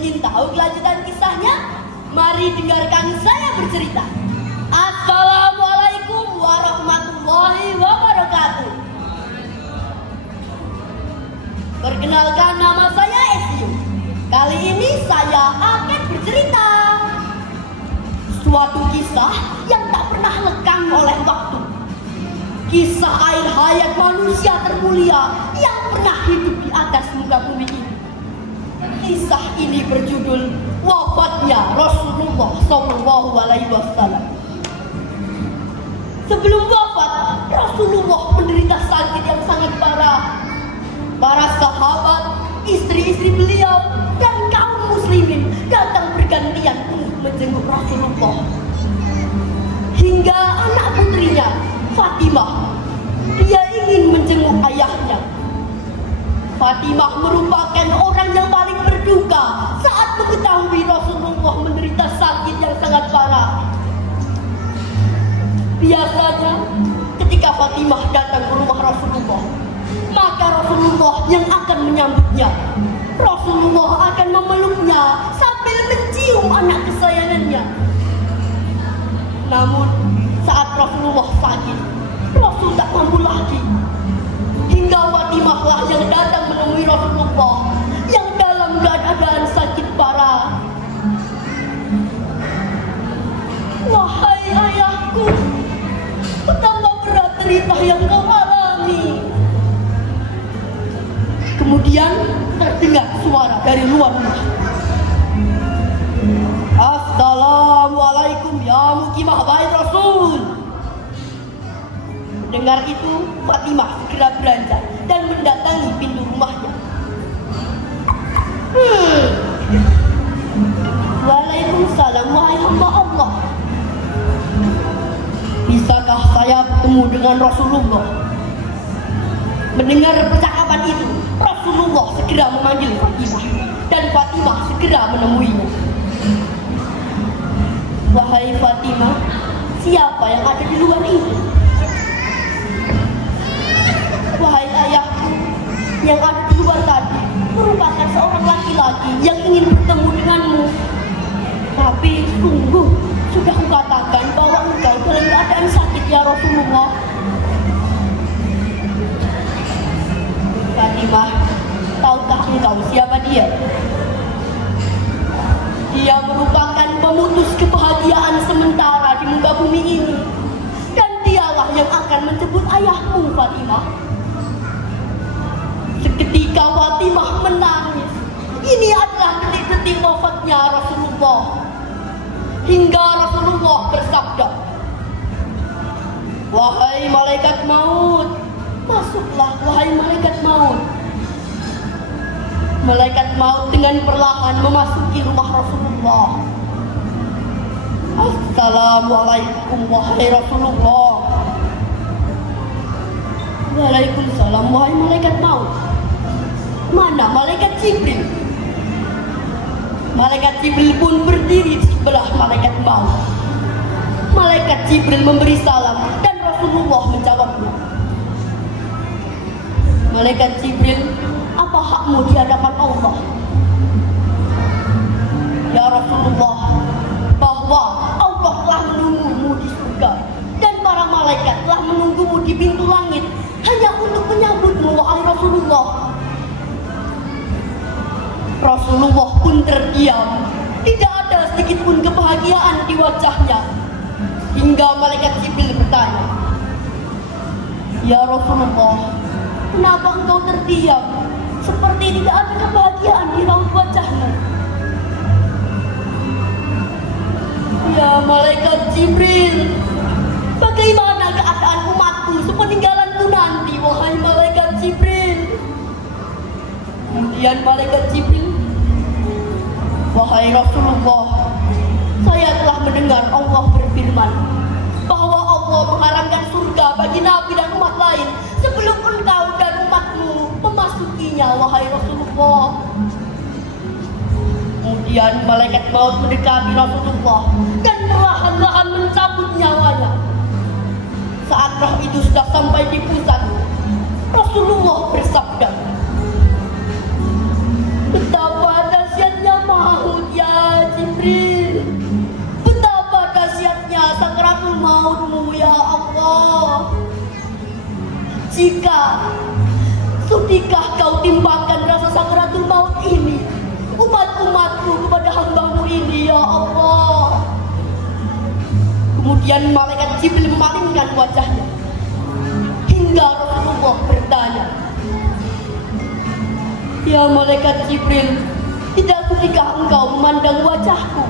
ingin tahu kelanjutan kisahnya? Mari dengarkan saya bercerita. Assalamualaikum warahmatullahi wabarakatuh. Perkenalkan, nama saya Esyu. Kali ini saya akan bercerita suatu kisah yang tak pernah lekang oleh waktu. Kisah air hayat manusia termulia yang pernah hidup di atas muka bumi ini. Kisah ini berjudul wafatnya Rasulullah SAW. Sebelum wafat, Rasulullah menderita sakit yang sangat parah. Para sahabat, istri-istri beliau, dan kaum muslimin datang bergantian untuk menjenguk Rasulullah. Hingga anak putrinya, Fatimah, dia ingin menjenguk ayahnya. Fatimah merupakan orang yang paling berduka saat mengetahui Rasulullah menderita sakit yang sangat parah. Biasanya, ketika Fatimah datang ke rumah Rasulullah, maka Rasulullah yang akan menyambutnya. Rasulullah akan memeluknya sambil mencium anak kesayangannya. Namun, saat Rasulullah sakit, Rasul tak mampu lagi. Hingga Fatimah lah yang datang menemui Rasulullah yang dalam keadaan sakit parah. Wahai ayahku, betapa berat derita yang kau alami. Kemudian terdengar suara dari luar rumah. Assalamualaikum ya mukimah bait Rasul. Dengar itu, Fatimah segera beranjak dan mendatangi pintu rumahnya. Waalaikumsalam wahai hamba Allah. Bisakah saya bertemu dengan Rasulullah? Mendengar percakapan itu, Rasulullah segera memanggil Fatimah dan Fatimah segera menemuinya. Wahai Fatimah, siapa yang ada di luar ini? Wahai ayahku, yang ada di luar tadi merupakan seorang laki-laki yang ingin bertemu denganmu. Tapi sungguh sudah kukatakan bahwa engkau dalam keadaan sakit ya Rasulullah. Fatimah, tahukah engkau siapa dia? Dia merupakan pemutus kebahagiaan sementara di muka bumi ini. Dan dialah yang akan menjemput ayahmu, Fatimah. Seketika Fatimah menangis. Ini adalah detik-detik wafatnya Rasulullah. Hingga Rasulullah bersabda, wahai malaikat maut, masuklah wahai malaikat maut. Malaikat maut dengan perlahan memasuki rumah Rasulullah. Assalamualaikum wahai Rasulullah. Waalaikumsalam wahai malaikat maut. Mana malaikat Jibril? Malaikat Jibril pun berdiri di sebelah malaikat maut. Malaikat Jibril memberi salam dan Rasulullah menjawabnya. Malaikat Jibril, apa hakmu di hadapan Allah? Ya Rasulullah, bahwa Allah telah menunggumu di surga dan para malaikat telah menunggumu di pintu langit hanya untuk menyambutmu wahai Rasulullah. Rasulullah pun terdiam, tidak ada sedikit pun kebahagiaan di wajahnya. Hingga malaikat Jibril bertanya, ya Rasulullah, kenapa engkau terdiam? Seperti tidak ada kebahagiaan di raut wajahmu. Ya malaikat Jibril, bagaimana keadaan umatku sepeninggalanku nanti, wahai malaikat Jibril? Kemudian malaikat Jibril, wahai Rasulullah, saya telah mendengar Allah berfirman bahwa Allah mengharamkan surga bagi nabi dan umat lain sebelum engkau dan umatmu memasukinya, wahai Rasulullah. Kemudian malaikat maut mendekati Rasulullah dan perlahan-lahan mencabut nyawanya. Saat roh itu sudah sampai di pusat, Rasulullah bersabda, betapa dahsyatnya maha Jika sudikah kau timbangkan rasa sakaratul maut ini, umat-umatku kepada hamba-Mu ini, ya Allah. Kemudian malaikat Jibril memalingkan wajahnya hingga Rasulullah bertanya, ya malaikat Jibril, tidak sudikah engkau memandang wajahku?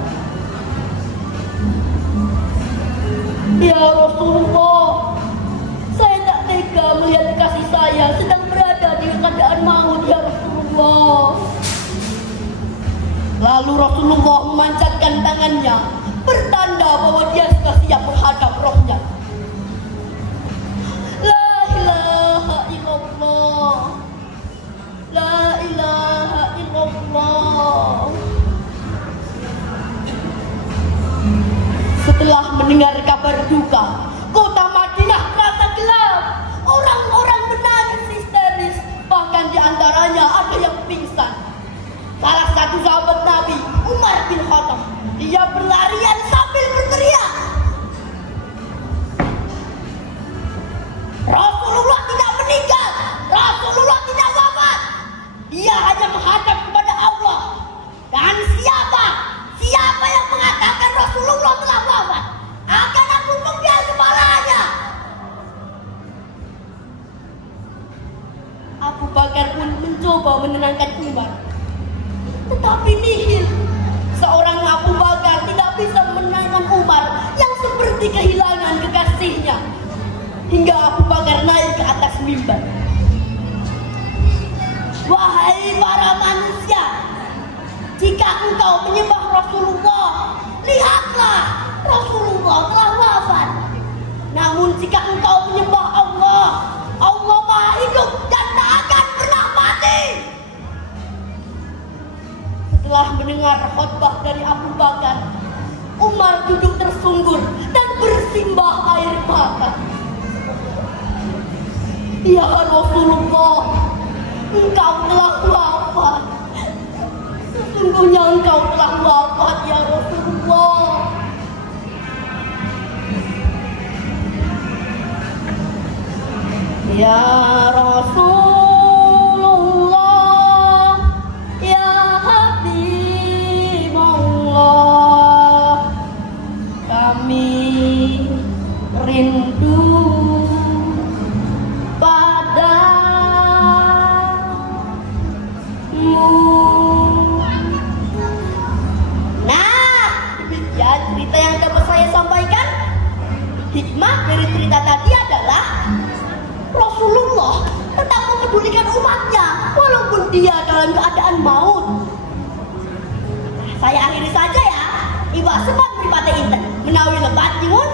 Ya Rasulullah, saya tak tega melihat kasih saya sedang berada di keadaan maut, ya Rasulullah. Lalu Rasulullah memanjatkan tangannya, bertanda bahwa dia sudah siap menghadap rohnya. La ilaha illallah, la ilaha illallah. Setelah mendengar kabar duka, kota Madinah terasa gelap. Orang-orang menangis histeris, bahkan diantaranya ada yang pingsan. Salah satu sahabat Nabi, Umar bin Khattab, dia berlarian sambil berteriak, Rasulullah tidak meninggal, Rasulullah tidak wafat, dia hanya menghadap kepada Allah. Dan siapa yang mengatakan Rasulullah telah wafat, akan aku penggal kepalanya. Abu Bakar pun mencoba menenangkan Umar, tetapi nihil. Seorang Abu Bakar tidak bisa menenangkan Umar yang seperti kehilangan kekasihnya. Hingga Abu Bakar naik ke atas mimbar. Wahai para manusia, jika engkau menyembah Rasulullah, lihatlah, Rasulullah telah wafat. Namun jika engkau menyembah Allah, Allah Maha Hidup dan tak akan pernah mati. Setelah mendengar khutbah dari Abu Bakar, Umar duduk tersungkur dan bersimbah air mata. Ya Rasulullah, engkau telah wafat. Sesungguhnya engkau telah wafat, ya Rasulullah. Ya Rasulullah, ya Habibullah, kami rindu padamu. Nah, demikian cerita yang dapat saya sampaikan. Hikmah dari cerita tadi adalah Rasulullah tetap mempedulikan umatnya walaupun dia dalam keadaan maut. Saya akhiri saja ya. Iwak sebat beripate inten menawi lebat nyuwun